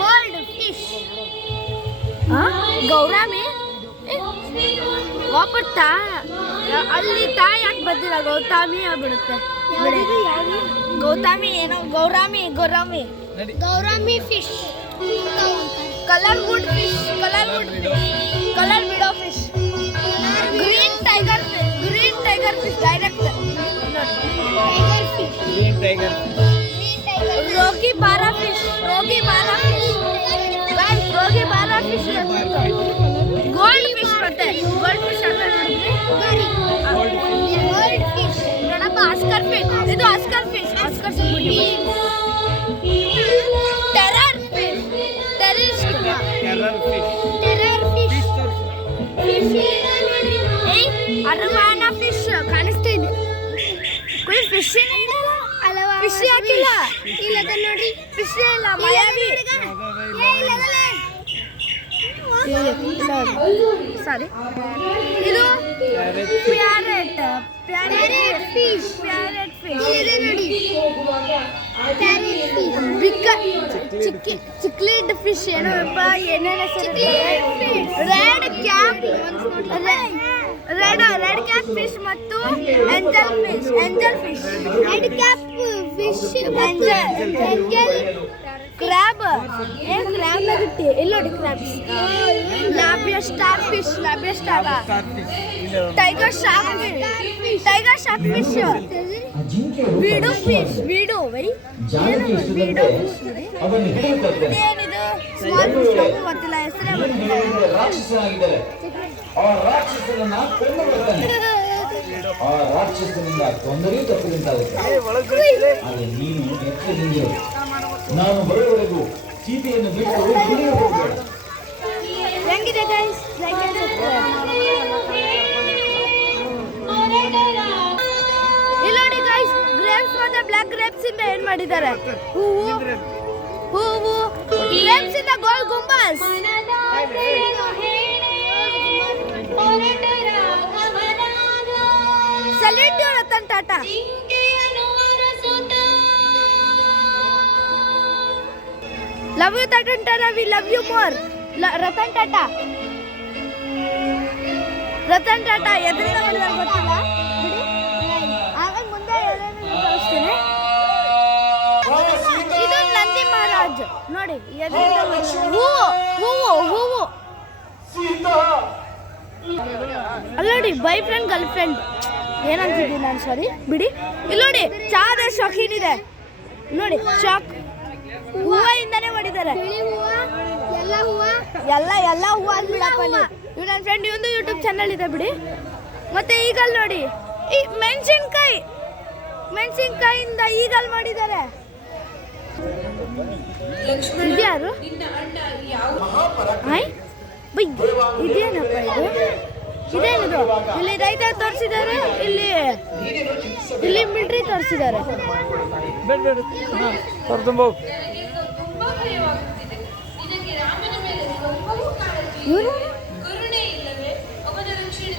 World fish. ಗೌರಾಮಿ ವಾಪಸ್ ಅಲ್ಲಿ ತಾ ಯಾಕೆ ಬಂದಿಲ್ಲ, ಗೌತಮಿ ಆಗ್ಬಿಡುತ್ತೆ. ಗೌತಮಿ ಏನೋ gourami fish. Colour wood widow fish. Green tiger fish direct. ರೋಗಿ ಬಾರಾ ಫಿಶ್. ಗೋಲ್ಡ್ ಫಿಶ್ ಮತ್ತೆ ಗೋಲ್ಡ್ ಫಿಶ್ ಅಂತ ನೋಡಪ್ಪ. Oscar fish. ಇದು oscar fish. Terror fish. Arowana fish ಕಾಣಿಸ್ತಾ ಇದೆ. ಫಿಶ್ ಫಿಶ್ ಹಾಕಿಲ್ಲ. ನೋಡಿ ಫಿಶ್ ಇಲ್ಲ. ಮಾಯಾವಿ ಸಾರಿ. ಇದು ಪ್ಯಾರೆಟ್ ಫಿಶ್. ಚಿಕ್ಲಿಡ್ ಫಿಶ್ ಏನಪ್ಪ, ಏನೇನು ಹೆಸರು. ರೆಡ್ ಕ್ಯಾಪ್ ಫಿಶ್ ಮತ್ತು angel fish. Red cap fish, angel crab. Crab ಆಗುತ್ತೆ ಇಲ್ಲಿ ನೋಡಿ. ಕ್ರ್ಯಾಬ್ಸ್. ಲಾಬಿಯಾ star fish. Tiger shark fish. ವೀಡು ಫಿಶ್. ಏನಿದು ಸ್ಮಾಲ್ ಫಿಶ್ ಗೊತ್ತಿಲ್ಲ, ಹೆಸರೇ ಗೊತ್ತಿಲ್ಲ. ರಾಕ್ಷಸನಿಂದ ತೊಂದರೆ ತಪ್ಪಿದಂತಾಗುತ್ತೆ. ನೀನು ಎಚ್ಚರಿಕೆ. ನಾನು ಬರುವವರೆಗೂ ಸೀತೆಯನ್ನು ಬಿಟ್ಟು ಹೋಗಬೇಡ. ಹೆಂಗಿದೆ ಗೈಸ್? ಇಲ್ಲಿ ನೋಡಿ ಗೈಸ್, ಗ್ರೇಪ್ಸ್ ಮತ್ತೆ ಬ್ಲಾಕ್ ಗ್ರೇಪ್ಸ್ ಇಂದ ಏನ್ ಮಾಡಿದ್ದಾರೆ? ಹೂವು ಗ್ರೇಪ್ಸ್ ಇಂದ Gol Gumbaz. Salute to Ratan Tata. Love you Ratan Tata. We love you more. Ratan Tata ಎದುರಿಂದ ಮಾಡಿದಾರೆ ಗೊತ್ತಿಲ್ಲ. ಆಮೇಲೆ ಮುಂದೆ ತೋರಿಸ್ತೀನಿ. ಇದು ನಂದಿ ಮಹಾರಾಜ್ ನೋಡಿ. ಹೂವು ಅಲ್ಲೋಡಿ. ಬಾಯ್ ಫ್ರೆಂಡ್ ಗರ್ಲ್ ಫ್ರೆಂಡ್ ಏನಂತಿದ್ದೀನಿ ನಾನು, ಸಾರಿ ಬಿಡಿ. ಇಲ್ಲಿ ನೋಡಿ, ಚಾದ ಶಾಖೀನ್ ಇದೆ ನೋಡಿ. ಶಾಕ್ ಹೂವಿಂದಾನೇ ಮಾಡಿದ್ದಾರೆ. ಎಲ್ಲ ಹೂವು ಅಂದ್ಬಿಡಪ್ಪ. ಇವ್ ನನ್ನ ಫ್ರೆಂಡ್ ಒಂದು ಯೂಟ್ಯೂಬ್ ಚಾನಲ್ ಇದೆ ಬಿಡಿ. ಮತ್ತೆ ಈಗಲ್ ನೋಡಿ, ಈ ಮೆಣಸಿನ್ಕಾಯಿಂದ ಈಗಲ್ ಮಾಡಿದ್ದಾರೆ. ಇದ್ಯಾರು? ಇದೇನಪ್ಪ ಇದು? ಇದೇನಿದು? ಇಲ್ಲಿ ರೈತ ತೋರಿಸಿದ್ದಾರೆ, ಇಲ್ಲಿ ಮಿಲ್ಟ್ರಿ ತೋರಿಸಿದ್ದಾರೆ.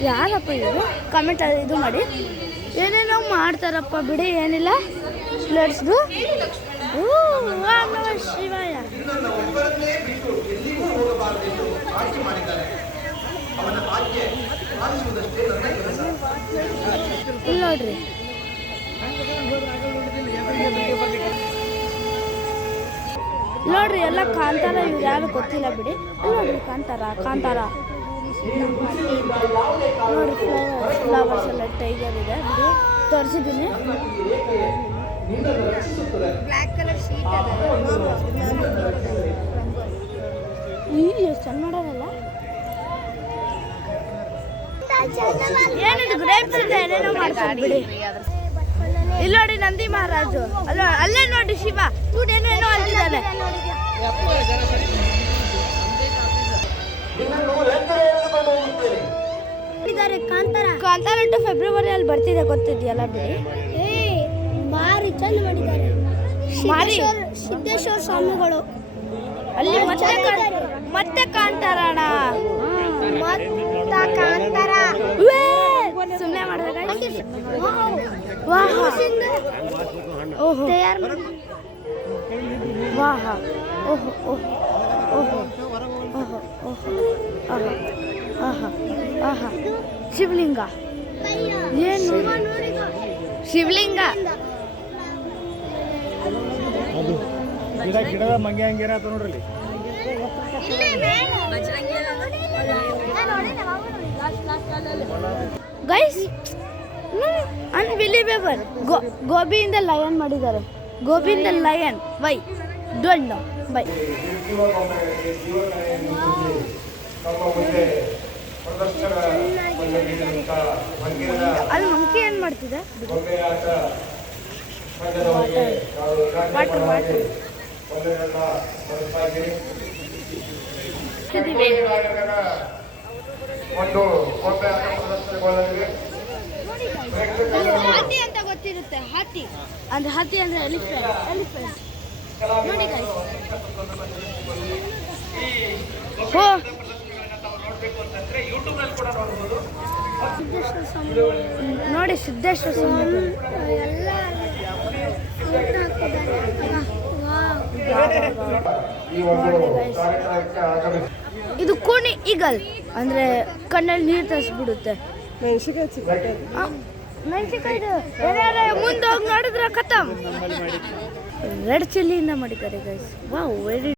ಯಾರಪ್ಪ ಇವರು? ಕಮೆಂಟ್ ಇದು ಮಾಡಿ. ಏನೇನೋ ಮಾಡ್ತಾರಪ್ಪ ಬಿಡಿ, ಏನಿಲ್ಲ. ಲೆಟ್ಸ್ದು ಶಿವಾಯ. ಇಲ್ಲಿ ನೋಡ್ರಿ, ಎಲ್ಲ ಕಾಂತಾರ. ಇವ್ರು ಯಾರು ಗೊತ್ತಿಲ್ಲ ಬಿಡಿ. ನೋಡ್ರಿ, ಕಾಂತಾರ ನೋಡಿ. ಫ್ಲವರ್ಸ್ ಎಲ್ಲ ಟೈಗರ್ ಇದೆ ಬಿಡಿ, ತೋರಿಸಿದ್ದೀನಿ. ಬ್ಲ್ಯಾಕ್ ಕಲರ್ ಶೀಟ್ ಎಷ್ಟು ಚಂದ ಮಾಡೋರಲ್ಲ. ಏನಿದು? ಗ್ರೇಪ್ಸ್ ಇದೆ, ಏನೇನೋ ಮಾಡ್ತಾರೆ ಬಿಡಿ. ಇಲ್ಲಿ ನೋಡಿ, ನಂದಿ ಮಹಾರಾಜು. ಅಲ್ಲೇ ನೋಡಿ, ಶಿವ ಇವ್ರು ಏನೇನೋ ಅಂತಿದ್ದಾರೆ. ಕಾಂತಾರ ಟು ಫೆಬ್ರವರಿಯಲ್ಲಿ ಬರ್ತಿದೆ, ಗೊತ್ತಿದೆಯಲ್ಲ ಬಿಡಿ. ಮಾರಿ ಚಂದ ಮಾಡಿದ್ದಾರೆ. ಸಿದ್ದೇಶ್ವರ ಸ್ವಾಮಿಗಳು ಅಲ್ಲಿ ಮತ್ತೆ ಕಾಂತಾರಣ. ಸುಮ್ಮನೆ ಮಾಡಿದಾಗ ವಾಹ ಓಹೋ ಓಹೋ ಓಹೋ ಓಹೋ ಓಹೋ ಆಹಾ ಆಹಾ ಆಹಾ ಶಿವಲಿಂಗ ಏನು ಶಿವಲಿಂಗ ಅದು ಗಿಡದ ಮಂಗೆ ಹಂಗೇನ ಆತ ನೋಡ್ರಿ ಗೈಸ್ ಅನ್ಬಿಲೀವೇಬಲ್ ಗೋಬಿಯಿಂದ ಲಯನ್ ಮಾಡಿದ್ದಾರೆ ಗೋಬಿಯಿಂದ lion why don't know bye ಅಲ್ಲಿ ಮಂಕಿ ಏನು ಮಾಡ್ತಿದೆ ವಾಟರ್ ವಾಟರ್ ಹಾತಿ ಅಂತ ಗೊತ್ತಿರುತ್ತೆ ಹಾತಿ ಅಂದ್ರೆ ಎಲಿಫೆಂಟ್ ನೋಡಿ ಗೈಸ್ ಹೋ ನೋಡಿ ಸಿದ್ದೇಶ್ವರ ಸ್ವಾಮಿ ಇದು ಕೋಣಿ ಈಗಲ್ ಅಂದ್ರೆ ಕಣ್ಣಲ್ಲಿ ನೀರು ತರಿಸ್ಬಿಡುತ್ತೆ ಮೆಣಸಿನಕಾಯಿ ಮುಂದೆ ಹೋಗಿ ನೋಡಿದ್ರೆ ಖತಮ್ ರೆಡ್ ಚಿಲ್ಲಿಯಿಂದ ಮಾಡಿದ್ದಾರೆ ಗೈಸ್ ವಾವ್ ವೆರಿ